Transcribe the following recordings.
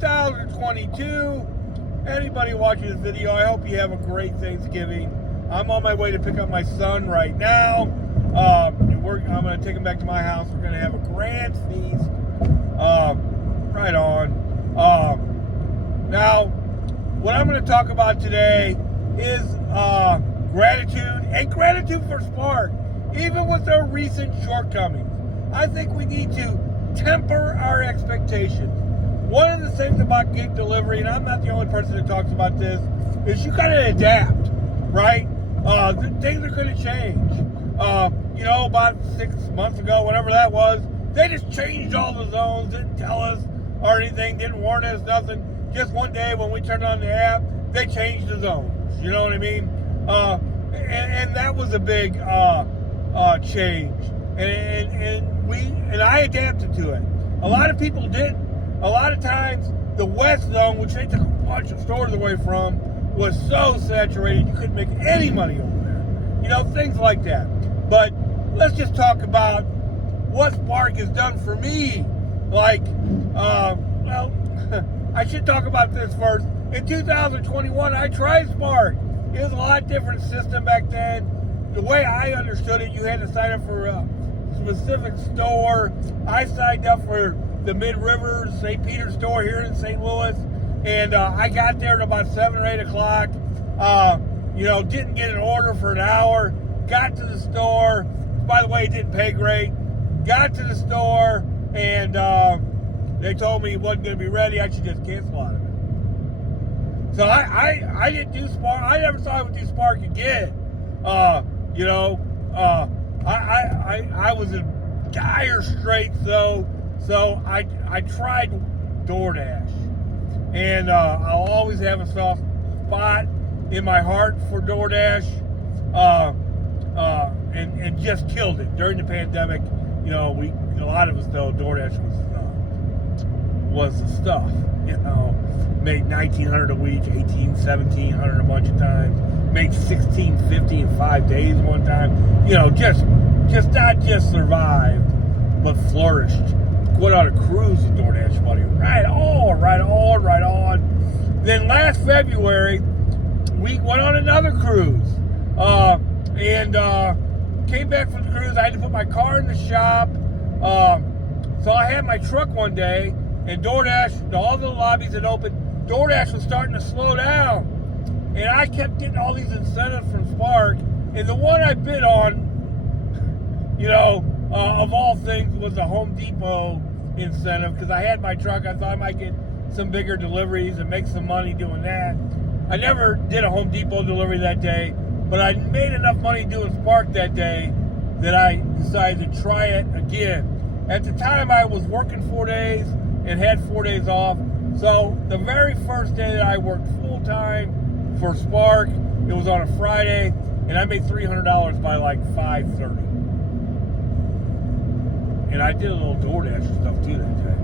2022. Anybody watching this video, I hope you have a great Thanksgiving. I'm on my way to pick up my son right now. I'm going to take him back to my house. We're going to have a grand feast. Right on. Now, what I'm going to talk about today is gratitude, and gratitude for Spark, even with their recent shortcomings. I think we need to temper our expectations. One of the things about gig delivery, and I'm not the only person that talks about this, is you got to adapt, right? Things are going to change. About 6 months ago, whatever that was, they just changed all the zones, didn't tell us or anything, didn't warn us, nothing. Just one day when we turned on the app, they changed the zones. You know what I mean? And that was a big change. And I adapted to it. A lot of people didn't. A lot of times, the West Zone, which they took a bunch of stores away from, was so saturated you couldn't make any money over there. Things like that. But let's just talk about what Spark has done for me. I should talk about this first. In 2021, I tried Spark. It was a lot different system back then. The way I understood it, you had to sign up for a specific store. I signed up for the Mid-Rivers St. Peter store here in St. Louis, and I got there at about 7 or 8 o'clock. Didn't get an order for an hour. Got to the store. By the way, it didn't pay great. Got to the store, and they told me it wasn't going to be ready. I should just cancel out of it. So I didn't do Spark. I never thought I would do Spark again. I was in dire straits though. So I tried Doordash, and I'll always have a soft spot in my heart for Doordash, and just killed it during the pandemic. A lot of us know Doordash was the stuff. Made $1,900 a week, $1,800, $1,700 a bunch of times. Made $1,650 in 5 days one time. Just not just survived, but flourished. Went on a cruise with Doordash, buddy. Right on. Then last February, we went on another cruise. And came back from the cruise. I had to put my car in the shop. So I had my truck one day, and Doordash, all the lobbies had opened. Doordash was starting to slow down. And I kept getting all these incentives from Spark. And the one I bid on, of all things, was a Home Depot incentive, because I had my truck. I thought I might get some bigger deliveries and make some money doing that. I never did a Home Depot delivery that day, but I made enough money doing Spark that day that I decided to try it again. At the time, I was working 4 days and had 4 days off. So the very first day that I worked full-time for Spark, it was on a Friday, and I made $300 by like 5:30. And I did a little Doordash and stuff too that day.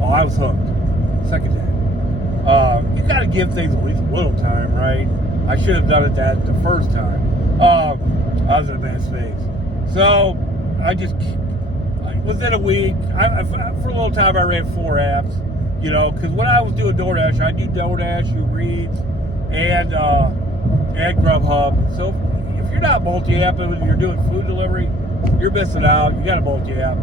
Oh, I was hooked. Second day. You got to give things at least a little time, right? I should have done it the first time. I was in a bad space. So within a week, for a little time, I ran 4 apps. Because when I was doing Doordash, I do Doordash, Uber Eats, and Grubhub. So if you're not multi-apping when you're doing food delivery, you're missing out. You got to multi-app.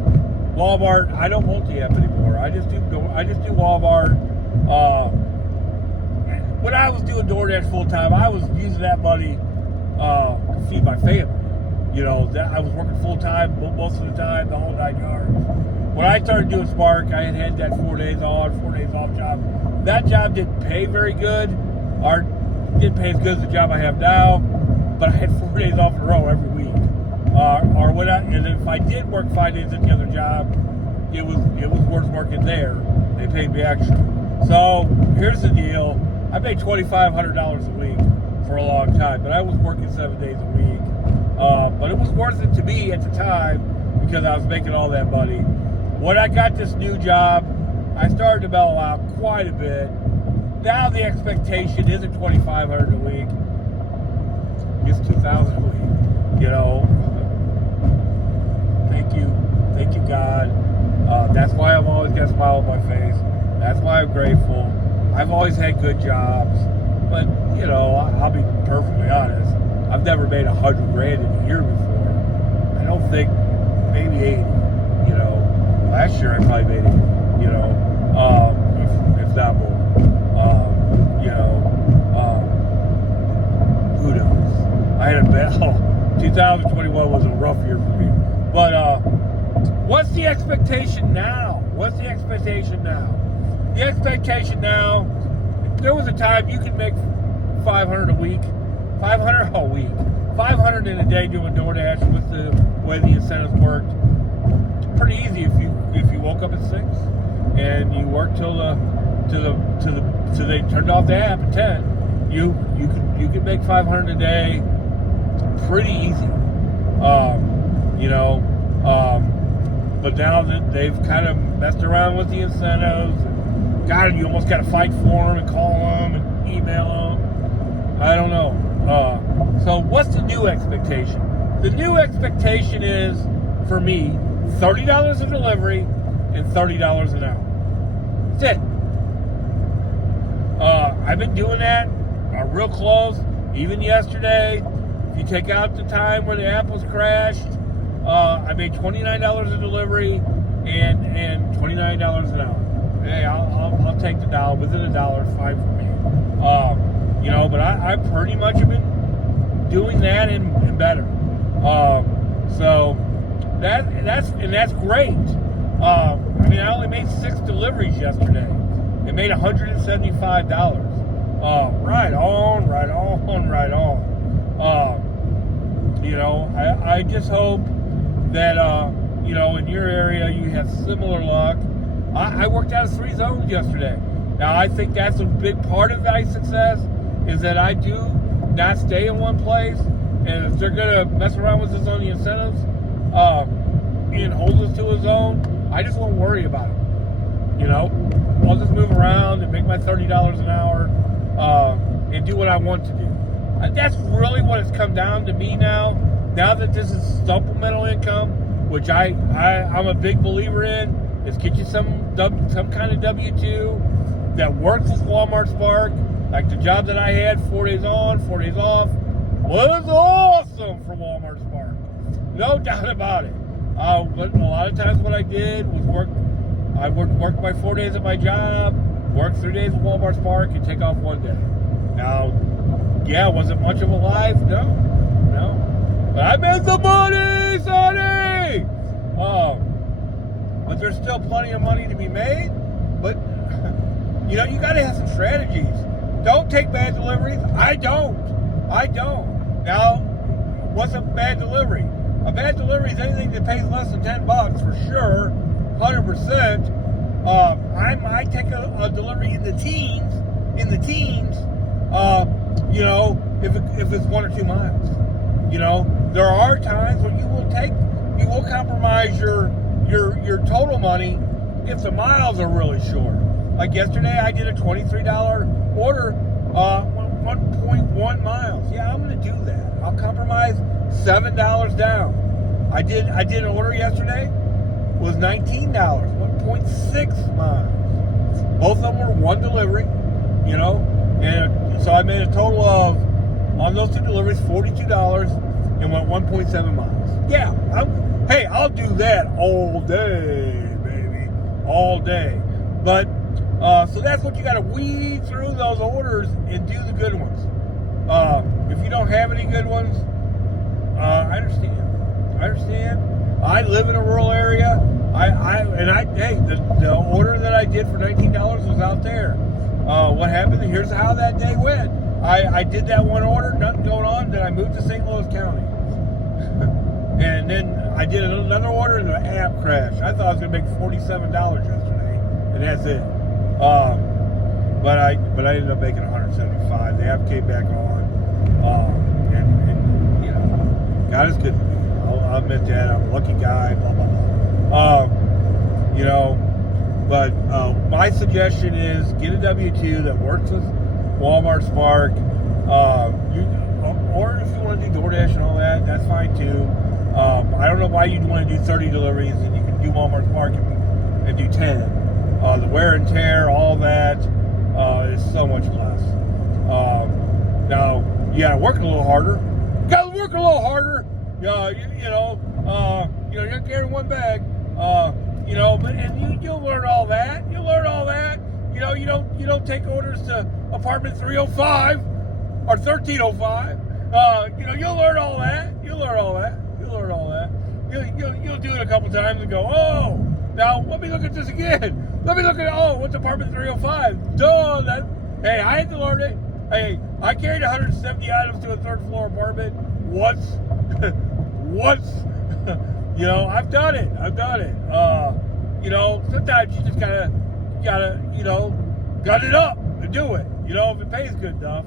Walmart, I don't multi-app anymore. I just do Walmart. When I was doing Doordash full time, I was using that money to feed my family. I was working full time most of the time, the whole 9 yards. When I started doing Spark, I had that 4 days on, 4 days off job. That job didn't pay very good, or didn't pay as good as the job I have now. But I had 4 days off in a row every week. And if I did work 5 days at the other job, it was worth working there. They paid me extra. So here's the deal: I made $2,500 a week for a long time, but I was working 7 days a week. But it was worth it to me at the time because I was making all that money. When I got this new job, I started to mellow out quite a bit. Now the expectation isn't $2,500 a week; it's $2,000 a week. Thank you, God. That's why I've always got a smile on my face. That's why I'm grateful. I've always had good jobs, but I'll be perfectly honest. I've never made $100,000 in a year before. I don't think, maybe 80. Last year I probably made it. If not more. Who knows? I had a bad. 2021 was a rough year for me. But what's the expectation now? What's the expectation now? The expectation now, there was a time you could make $500 a week, $500 a week, $500 in a day doing Doordash with the way the incentives worked. Pretty easy if you woke up at 6 and you worked till they turned off the app at 10. You could make $500 a day pretty easy. But now that they've kind of messed around with the incentives, and God, you almost got to fight for them and call them and email them. I don't know. So what's the new expectation? The new expectation is, for me, $30 a delivery and $30 an hour. That's it. I've been doing that real close. Even yesterday, if you take out the time where the app was crashed, I made $29 a delivery and $29 an hour. Hey, I'll take the dollar. Within a dollar, fine for me. But I pretty much have been doing that and better. So that's great. I only made 6 deliveries yesterday. It made $175. Right on. I just hope that in your area you have similar luck. I worked out of 3 zones yesterday. Now I think that's a big part of my success, is that I do not stay in one place, and if they're gonna mess around with us on the incentives and hold us to a zone, I just won't worry about it. I'll just move around and make my $30 an hour and do what I want to do. That's really what it's come down to me now. Now that this is supplemental income, which I'm a big believer in, is get you some kind of W-2 that works with Walmart Spark. Like the job that I had, 4 days on, 4 days off, was awesome for Walmart Spark. No doubt about it. But a lot of times what I did was work my 4 days at my job, work 3 days at Walmart Spark, and take off 1 day. Now, was it much of a life? No. But I made the money, Sonny! But there's still plenty of money to be made. But, you got to have some strategies. Don't take bad deliveries. I don't. Now, what's a bad delivery? A bad delivery is anything that pays less than $10 for sure, 100%. I might take a delivery in the teens, if it's 1 or 2 miles. There are times when you will compromise your total money if the miles are really short. Like yesterday, I did a $23 order, 1.1 miles. Yeah, I'm going to do that. I'll compromise $7 down. I did an order yesterday, was $19, 1.6 miles. Both of them were 1 delivery, and so I made a total of, on those 2 deliveries, $42 and went 1.7 miles. Yeah, I'll do that all day, baby, all day. But so that's what you got to weed through those orders and do the good ones. If you don't have any good ones, I understand. I live in a rural area. The order that I did for $19 was out there. What happened? Here's how that day went. I did that one order, nothing going on. Then I moved to St. Louis County, and then I did another order, and the app crashed. I thought I was going to make $47 yesterday, and that's it. But I ended up making $175. The app came back on, and God is good to me. I'll admit that. I'm a lucky guy. Blah blah blah. But my suggestion is get a W-2 that works with Walmart Spark. Or if you want to do Doordash and all that, that's fine too. I don't know why you'd want to do 30 deliveries and you can do Walmart Spark and and do 10. The wear and tear, all that, is so much less. Now, you gotta work a little harder. You're carrying one bag. But you'll learn all that. You don't take orders to apartment 305 or 1305. You'll learn all that. You'll do it a couple times and go, oh, now let me look at this again. What's apartment 305? Duh, hey, I had to learn it. Hey, I carried 170 items to a third floor apartment once. I've done it. Sometimes you just gotta, gut it up and do it. If it pays good enough.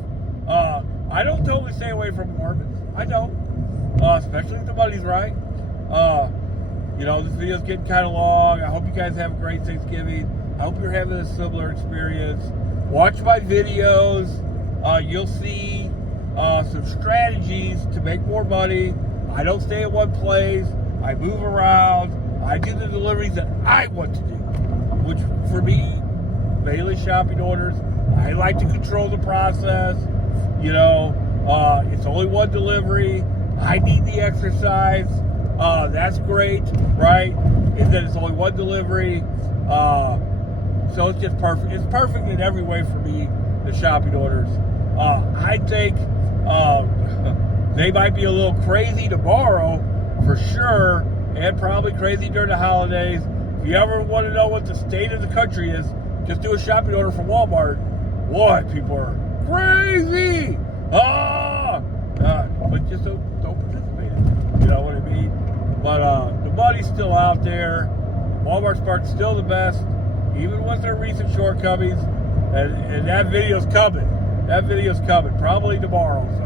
I don't totally stay away from apartments. I don't. Especially if the money's right. This video's getting kind of long. I hope you guys have a great Thanksgiving. I hope you're having a similar experience. Watch my videos. You'll see some strategies to make more money. I don't stay in one place. I move around. I do the deliveries that I want to do, which for me, mainly shopping orders. I like to control the process. It's only one delivery. I need the exercise. That's great, right? And then it's only one delivery. So it's just perfect. It's perfect in every way for me, the shopping orders. I think they might be a little crazy tomorrow, for sure, and probably crazy during the holidays. If you ever want to know what the state of the country is, just do a shopping order from Walmart. Boy, people are crazy. But just don't participate in it. You know what I mean? But the money's still out there. Walmart Spark's still the best, even with their recent shortcomings. And that video's coming. Probably tomorrow. So